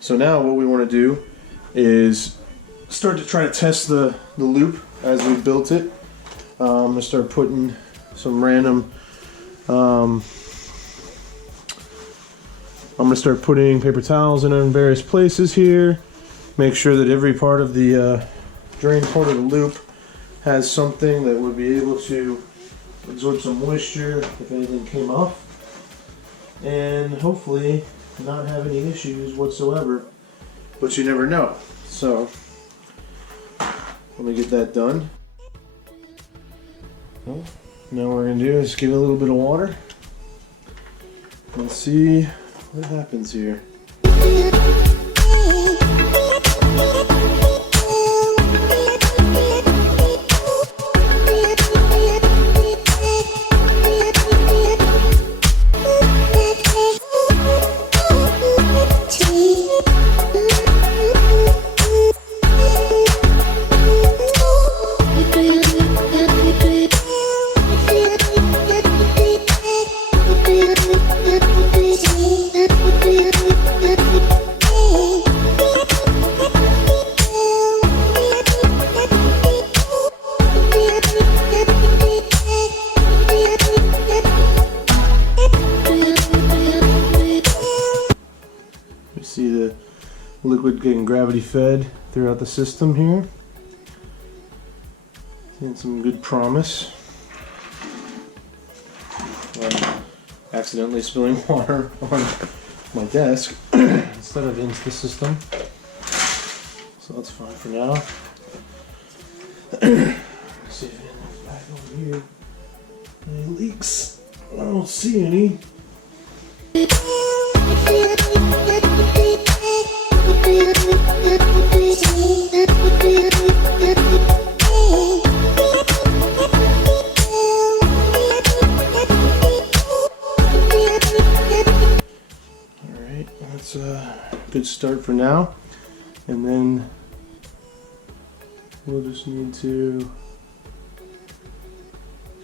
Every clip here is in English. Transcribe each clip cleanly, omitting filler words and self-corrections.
So now what we want to do is start to try to test the loop as we built it. I'm going to start putting some random, I'm going to start putting paper towels in various places here. Make sure that every part of the drain part of the loop has something that would be able to absorb some moisture if anything came off. And hopefully not have any issues whatsoever. But you never know. So, let me get that done. Well, now what we're going to do is give it a little bit of water and see what happens here. See the liquid getting gravity fed throughout the system here. Seeing some good promise. Accidentally spilling water on my desk instead of into the system. So that's fine for now. Let's see if anything's back over here. Any leaks? I don't see any. Alright, that's a good start for now. And then we'll just need to...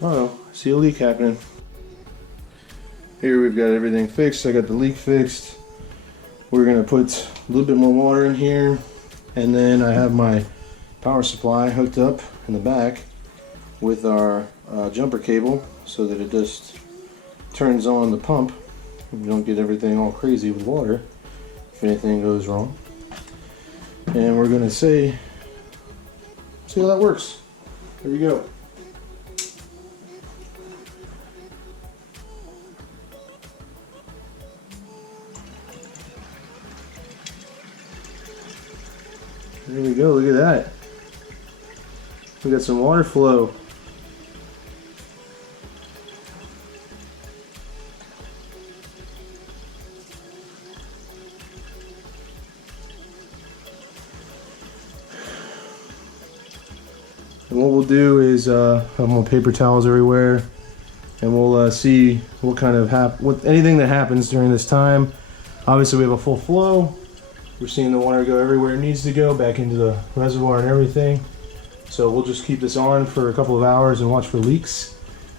Oh, I see a leak happening. Here we've got everything fixed. I got the leak fixed. We're going to put a little bit more water in here, and then I have my power supply hooked up in the back with our jumper cable so that it just turns on the pump and you don't get everything all crazy with water if anything goes wrong. And we're going to see how that works. Here we go. There we go, look at that. We got some water flow. And what we'll do is have more paper towels everywhere, and we'll see what kind of anything that happens during this time. Obviously we have a full flow. We're seeing the water go everywhere it needs to go, back into the reservoir and everything. So we'll just keep this on for a couple of hours and watch for leaks.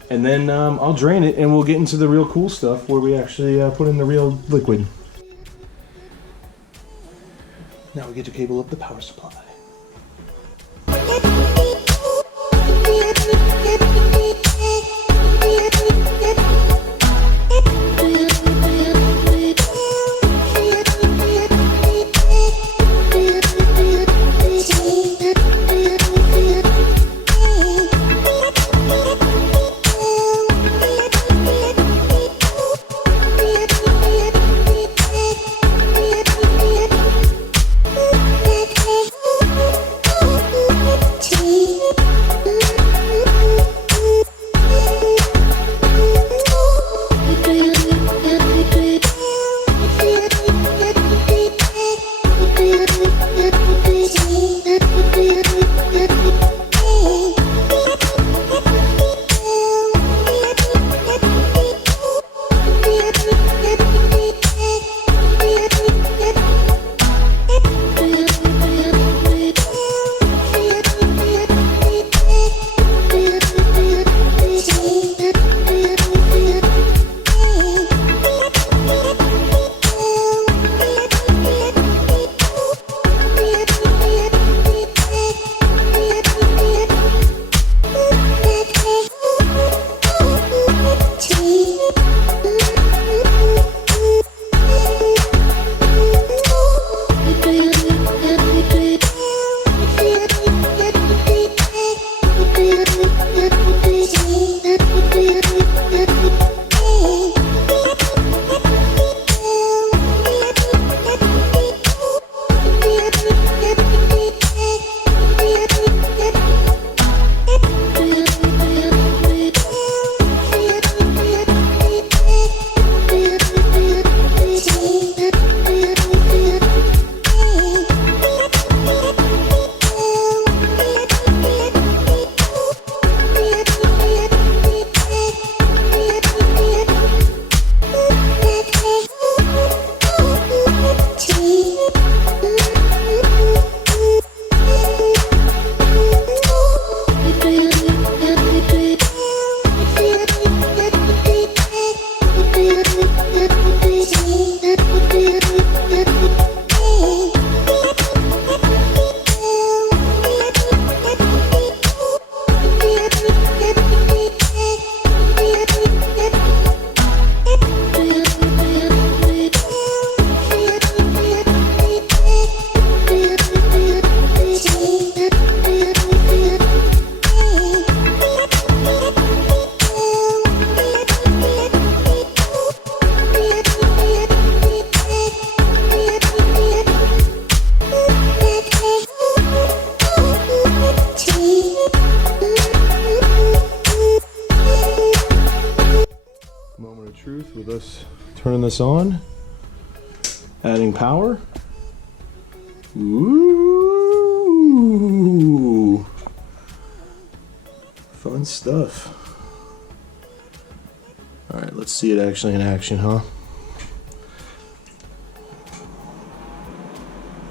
And then I'll drain it and we'll get into the real cool stuff where we actually put in the real liquid. Now we get to cable up the power supply. turning this on, adding power. Ooh, fun stuff. All right, let's see it actually in action, huh?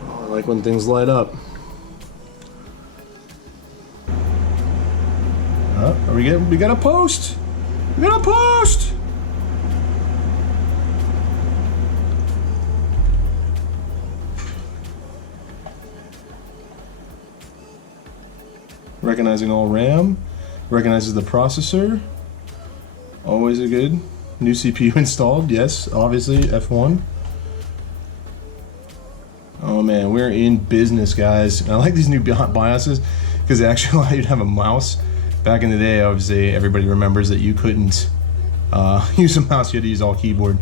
Oh, I like when things light up. We got a post. We got a post. Recognizing all RAM, recognizes the processor. Always a good. New CPU installed, yes, obviously, F1. Oh man, we're in business, guys. And I like these new BIOSes because they actually allow you to have a mouse. Back in the day, obviously, everybody remembers that you couldn't use a mouse, you had to use all keyboard.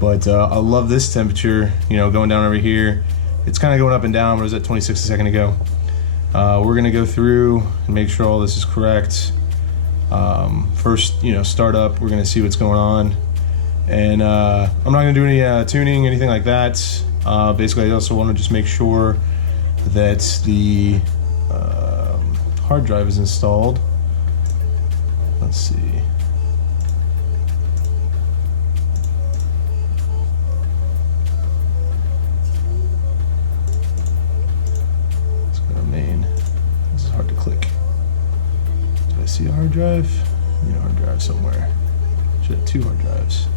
But I love this temperature, you know, going down over here. It's kind of going up and down, but it was at 26 a second ago. We're gonna go through and make sure all this is correct. First, you know, start up, we're gonna see what's going on. And I'm not gonna do any tuning, anything like that. Basically, I also wanna just make sure that the hard drive is installed. Let's see. Let's go to main. This is hard to click. Did I see a hard drive? I need a hard drive somewhere. Should have 2 hard drives.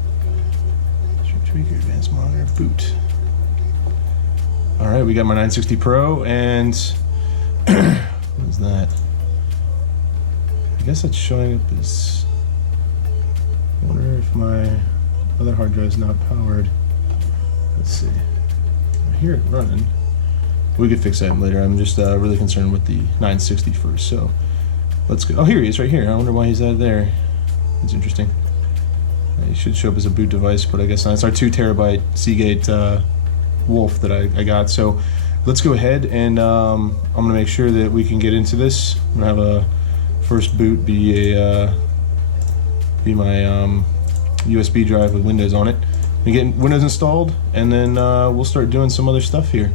Tweaker, advanced monitor, boot. Alright, we got my 960 Pro and what is that? I guess it's showing up as. I wonder if my other hard drive is not powered. Let's see. I hear it running. We could fix that later. I'm just really concerned with the 960 first. So let's go. Oh, here he is, right here. I wonder why he's out there. That's interesting. He should show up as a boot device, but I guess not. It's our 2 terabyte Seagate Wolf that I got. So let's go ahead and I'm gonna make sure that we can get into this. I'm gonna have a first boot be my USB drive with Windows on it. And get Windows installed, and then we'll start doing some other stuff here.